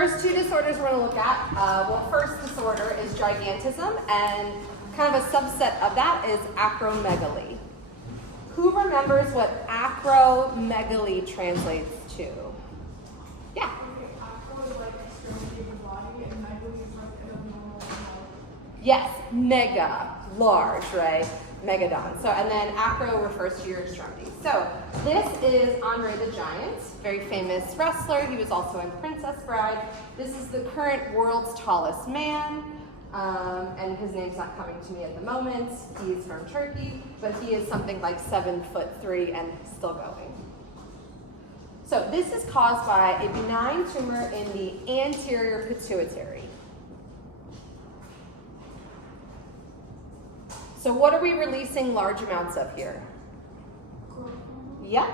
First two disorders we're going to look at. Well, first disorder is gigantism, and kind of a subset of that is acromegaly. Who remembers what acromegaly translates to? Yeah. Acro is like extremity of the body, and megaly is like abnormal health. Yes, mega, large, right? Megadon. So, and then acro refers to your extremities. So, this is Andre the Giant, very famous wrestler. He was also in Princess Bride. This is the current world's tallest man, and his name's not coming to me at the moment. He's from Turkey, but he is something like 7'3" and still going. So, this is caused by a benign tumor in the anterior pituitary. So what are we releasing large amounts of here? Yeah.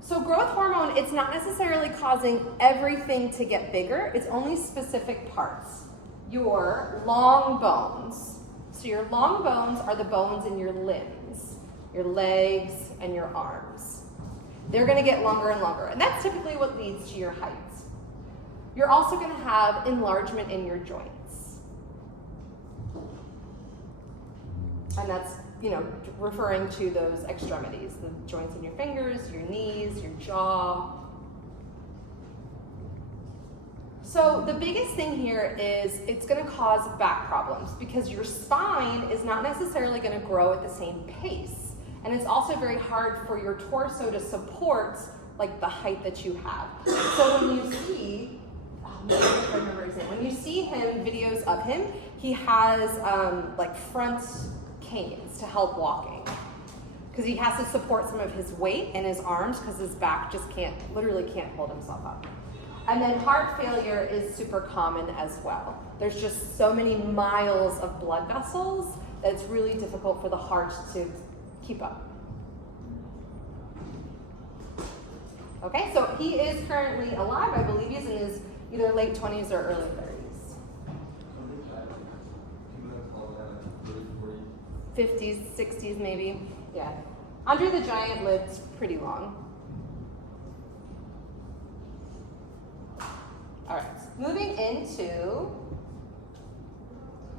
So growth hormone, it's not necessarily causing everything to get bigger. It's only specific parts. Your long bones. So your long bones are the bones in your limbs, your legs and your arms. They're going to get longer and longer. And that's typically what leads to your height. You're also going to have enlargement in your joints. And that's, referring to those extremities, the joints in your fingers, your knees, your jaw. So the biggest thing here is it's going to cause back problems because your spine is not necessarily going to grow at the same pace. And it's also very hard for your torso to support like the height that you have. So when you see, I remember his name. When you see him, videos of him, he has like front canes to help walking because he has to support some of his weight in his arms because his back just literally can't hold himself up. And then heart failure is super common as well. There's just so many miles of blood vessels that it's really difficult for the heart to keep up. Okay, so he is currently alive. I believe he's in his either late 20s or early 30s. 50s, 60s maybe. Yeah. Andre the Giant lived pretty long. All right, moving into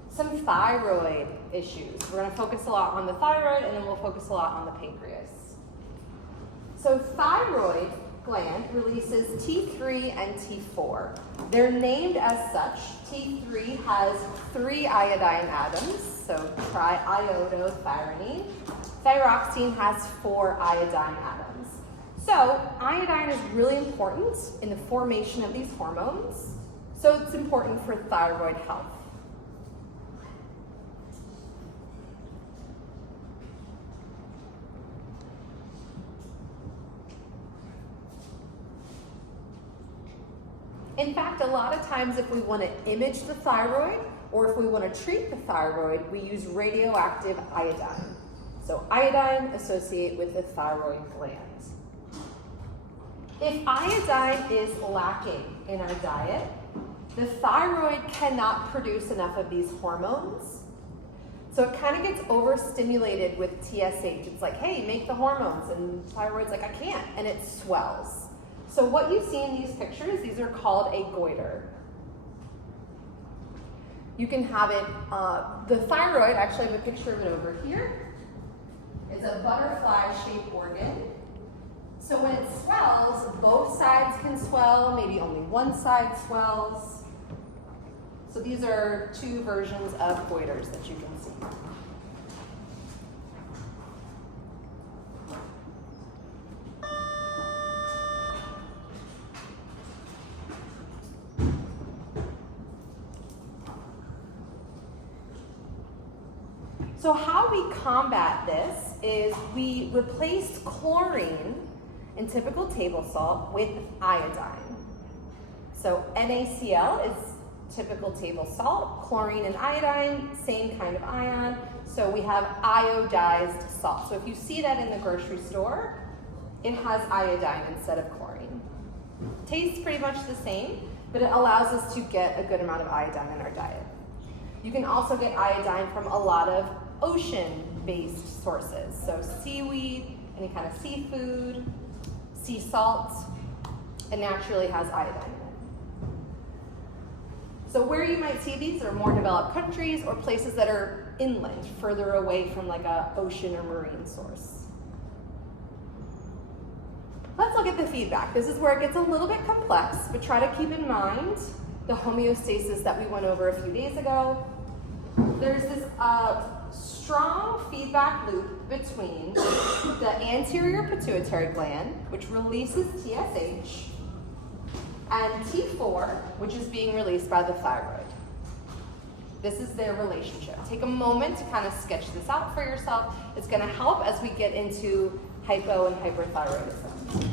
some thyroid issues. We're going to focus a lot on the thyroid, and then we'll focus a lot on the pancreas. So thyroid gland releases T3 and T4. They're named as such. T3 has 3 iodine atoms, so triiodothyronine. Thyroxine has 4 iodine atoms. So iodine is really important in the formation of these hormones, so it's important for thyroid health. In fact, a lot of times if we want to image the thyroid or if we want to treat the thyroid, we use radioactive iodine. So iodine associated with the thyroid gland. If iodine is lacking in our diet, the thyroid cannot produce enough of these hormones. So it kind of gets overstimulated with TSH. It's like, hey, make the hormones. And the thyroid's like, I can't. And it swells. So what you see in these pictures, these are called a goiter. You can have it, the thyroid, actually I have a picture of it over here, is a butterfly-shaped organ. So when it swells, both sides can swell, maybe only one side swells. So these are 2 versions of goiters that you can see. So how we combat this is we replaced chlorine in typical table salt with iodine. So NaCl is typical table salt, chlorine and iodine, same kind of ion. So we have iodized salt. So if you see that in the grocery store, it has iodine instead of chlorine. Tastes pretty much the same, but it allows us to get a good amount of iodine in our diet. You can also get iodine from a lot of ocean-based sources. So seaweed, any kind of seafood, sea salt. It naturally has iodine in it. So where you might see these are more developed countries or places that are inland, further away from like a ocean or marine source. Let's look at the feedback. This is where it gets a little bit complex, but try to keep in mind the homeostasis that we went over a few days ago. There's this strong feedback loop between the anterior pituitary gland, which releases TSH, and T4, which is being released by the thyroid. This is their relationship. Take a moment to kind of sketch this out for yourself. It's going to help as we get into hypo and hyperthyroidism.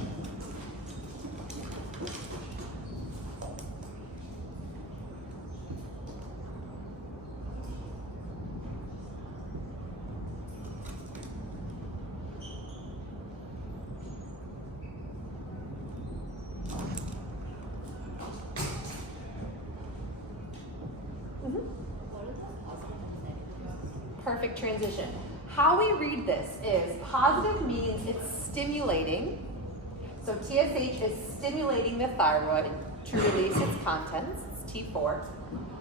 Perfect transition. How we read this is positive means it's stimulating. So TSH is stimulating the thyroid to release its contents, it's T4.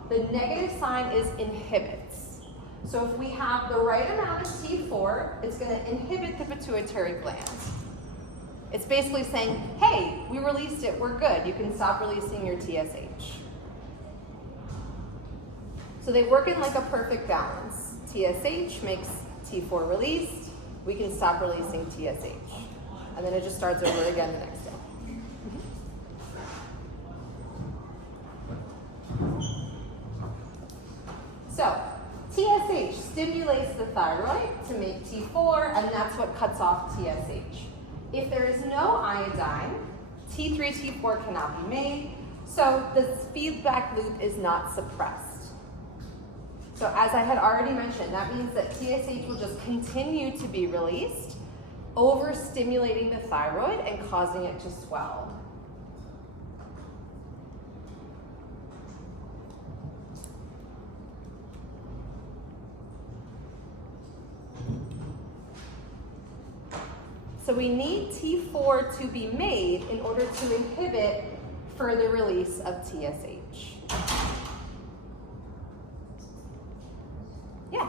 The negative sign is inhibits. So if we have the right amount of T4, it's going to inhibit the pituitary gland. It's basically saying, hey, we released it, we're good. You can stop releasing your TSH. So they work in like a perfect balance. TSH makes T4 released, we can stop releasing TSH. And then it just starts over again the next day. So, TSH stimulates the thyroid to make T4, and that's what cuts off TSH. If there is no iodine, T3, T4 cannot be made, so the feedback loop is not suppressed. So as I had already mentioned, that means that TSH will just continue to be released, overstimulating the thyroid and causing it to swell. So we need T4 to be made in order to inhibit further release of TSH. Yeah.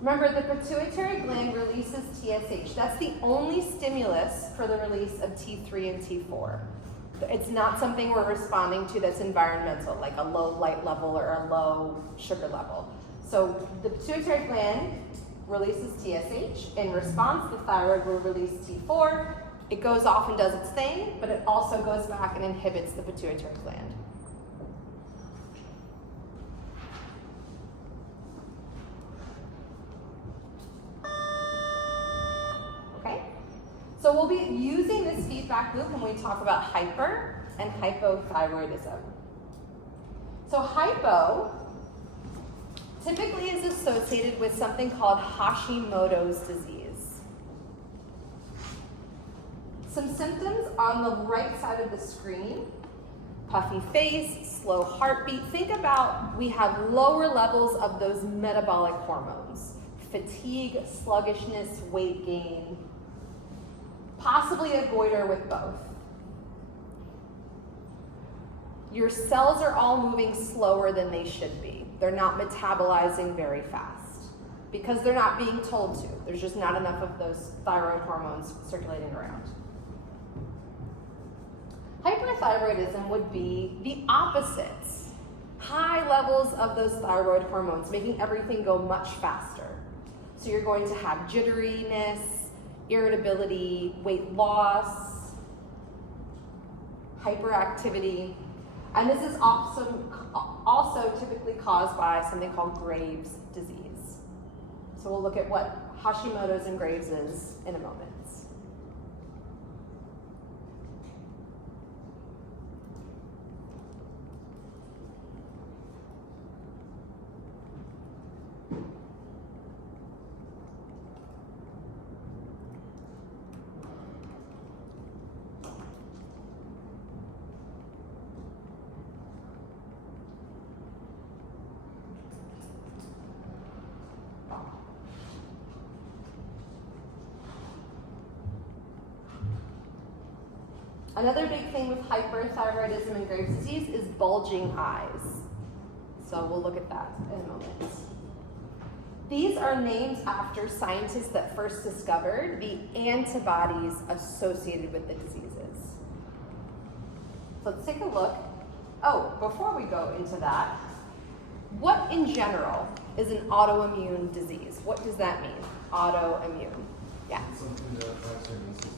Remember, the pituitary gland releases TSH. That's the only stimulus for the release of T3 and T4. It's not something we're responding to that's environmental, like a low light level or a low sugar level. So the pituitary gland releases TSH. In response, the thyroid will release T4. It goes off and does its thing, but it also goes back and inhibits the pituitary gland. Okay? So we'll be using this feedback loop when we talk about hyper and hypothyroidism. So hypo typically is associated with something called Hashimoto's disease. Some symptoms on the right side of the screen: puffy face, slow heartbeat. Think about, we have lower levels of those metabolic hormones: fatigue, sluggishness, weight gain, possibly a goiter with both. Your cells are all moving slower than they should be. They're not metabolizing very fast because they're not being told to. There's just not enough of those thyroid hormones circulating around. Hyperthyroidism would be the opposites. High levels of those thyroid hormones, making everything go much faster. So you're going to have jitteriness, irritability, weight loss, hyperactivity. And this is also typically caused by something called Graves' disease. So we'll look at what Hashimoto's and Graves' is in a moment. Another big thing with hyperthyroidism and Graves' disease is bulging eyes. So we'll look at that in a moment. These are named after scientists that first discovered the antibodies associated with the diseases. So let's take a look. Oh, before we go into that, what in general is an autoimmune disease? What does that mean? Autoimmune. Yeah. Something that affects your immune system.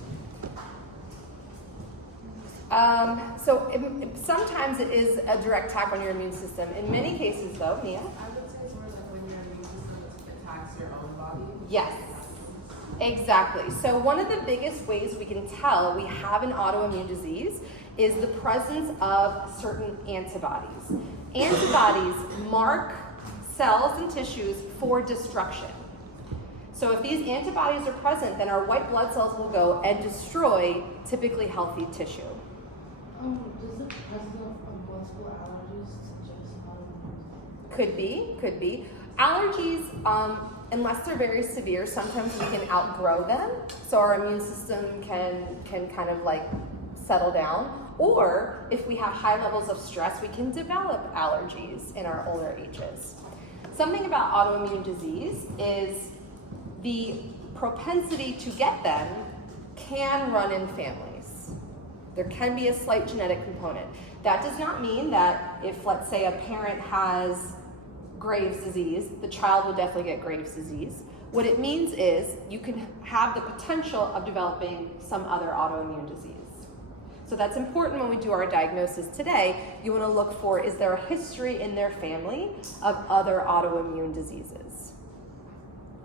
Sometimes it is a direct attack on your immune system. In many cases, though, Mia? I would say it's more like when your immune system attacks your own body. Yes, exactly. So one of the biggest ways we can tell we have an autoimmune disease is the presence of certain antibodies. Antibodies mark cells and tissues for destruction. So if these antibodies are present, then our white blood cells will go and destroy typically healthy tissue. Does the presence of multiple allergies suggest autoimmune? Could be. Allergies, unless they're very severe, sometimes we can outgrow them, so our immune system can kind of like settle down. Or if we have high levels of stress, we can develop allergies in our older ages. Something about autoimmune disease is the propensity to get them can run in families. There can be a slight genetic component. That does not mean that if, let's say, a parent has Graves' disease, the child will definitely get Graves' disease. What it means is you can have the potential of developing some other autoimmune disease. So that's important when we do our diagnosis today. You want to look for, is there a history in their family of other autoimmune diseases?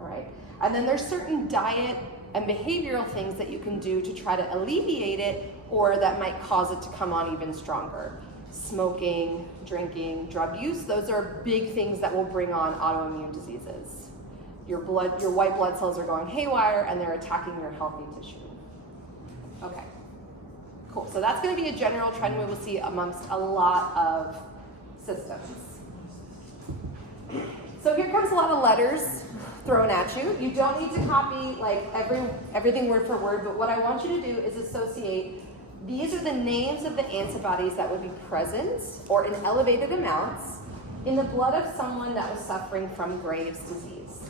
All right. And then there's certain diet and behavioral things that you can do to try to alleviate it or that might cause it to come on even stronger. Smoking, drinking, drug use, those are big things that will bring on autoimmune diseases. Your white blood cells are going haywire and they're attacking your healthy tissue. Okay, cool. So that's going to be a general trend we will see amongst a lot of systems. So here comes a lot of letters thrown at you. You don't need to copy like everything word for word, but what I want you to do is associate. These are the names of the antibodies that would be present or in elevated amounts in the blood of someone that was suffering from Graves' disease.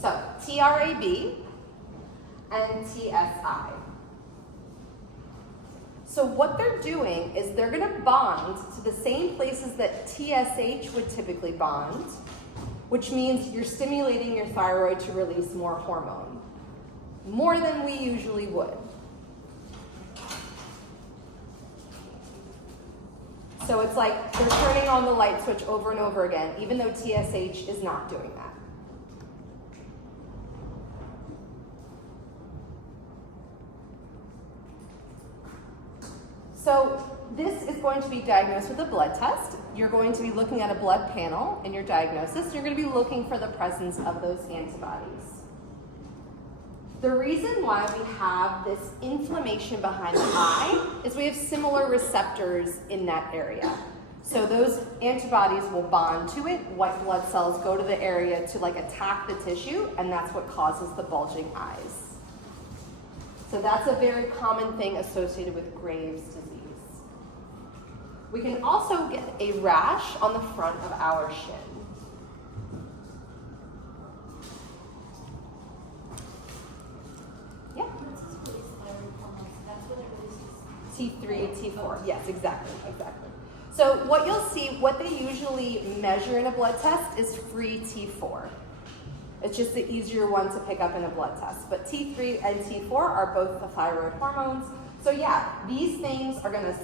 So TRAB and TSI. So what they're doing is they're going to bond to the same places that TSH would typically bond, which means you're stimulating your thyroid to release more hormone, more than we usually would. So it's like they're turning on the light switch over and over again, even though TSH is not doing that. So this is going to be diagnosed with a blood test. You're going to be looking at a blood panel in your diagnosis. You're going to be looking for the presence of those antibodies. The reason why we have this inflammation behind the eye is we have similar receptors in that area. So those antibodies will bond to it. White blood cells go to the area to like attack the tissue, and that's what causes the bulging eyes. So that's a very common thing associated with Graves' disease. We can also get a rash on the front of our shin. Yeah? T3, T4. Yes, exactly. So what you'll see, what they usually measure in a blood test is free T4. It's just the easier one to pick up in a blood test. But T3 and T4 are both the thyroid hormones. So yeah, these things are going to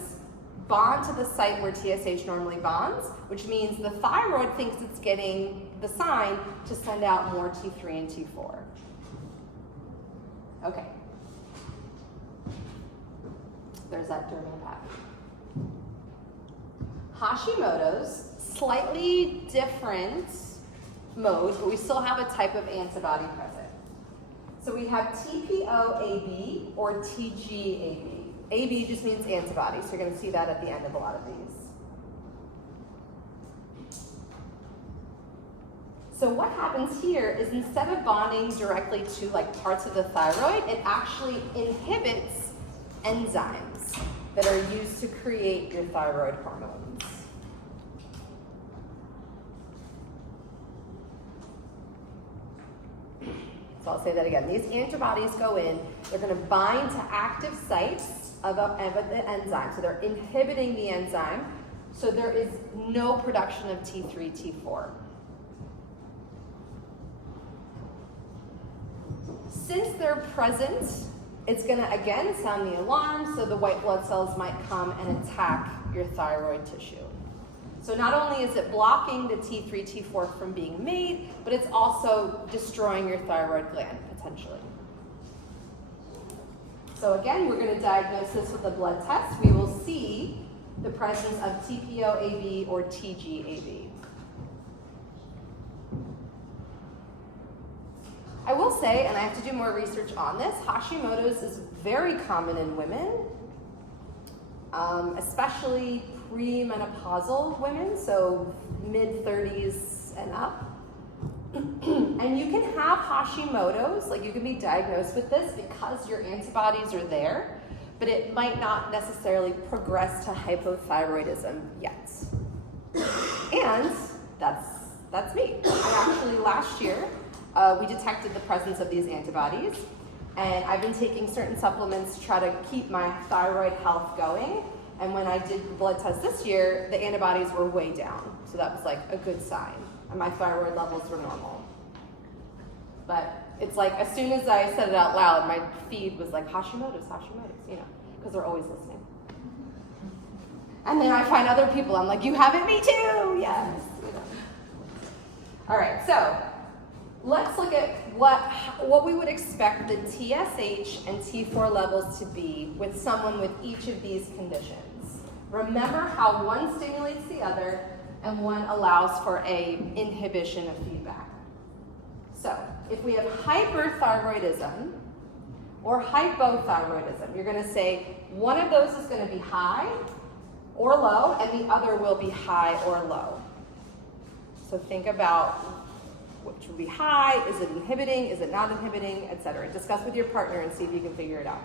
bond to the site where TSH normally bonds, which means the thyroid thinks it's getting the sign to send out more T3 and T4. Okay. There's that dermal pattern. Hashimoto's, slightly different mode, but we still have a type of antibody present. So we have TPO-AB or TG-AB. AB just means antibody, so you're going to see that at the end of a lot of these. So what happens here is instead of bonding directly to like parts of the thyroid, it actually inhibits enzymes that are used to create your thyroid hormones. So I'll say that again. These antibodies go in, they're going to bind to active sites of the enzyme. So they're inhibiting the enzyme, so there is no production of T3, T4. Since they're present, it's going to again sound the alarm, so the white blood cells might come and attack your thyroid tissue. So not only is it blocking the T3, T4 from being made, but it's also destroying your thyroid gland, potentially. So again, we're going to diagnose this with a blood test. We will see the presence of TPO-AB or TG-AB. I will say, and I have to do more research on this, Hashimoto's is very common in women, especially premenopausal women, so mid-30s and up. And you can have Hashimoto's, like you can be diagnosed with this because your antibodies are there, but it might not necessarily progress to hypothyroidism yet. And that's me. I actually, last year, we detected the presence of these antibodies, and I've been taking certain supplements to try to keep my thyroid health going. And when I did the blood test this year, the antibodies were way down. So that was like a good sign. And my thyroid levels were normal. But it's like, as soon as I said it out loud, my feed was like, Hashimoto's, you know, because they're always listening. And then I find other people, I'm like, you have it, me too, yes. You know. All right, so let's look at what we would expect the TSH and T4 levels to be with someone with each of these conditions. Remember how one stimulates the other and one allows for an inhibition of feedback. So if we have hyperthyroidism or hypothyroidism, you're going to say one of those is going to be high or low and the other will be high or low. So think about which would be high, is it inhibiting, is it not inhibiting, etc. Discuss with your partner and see if you can figure it out.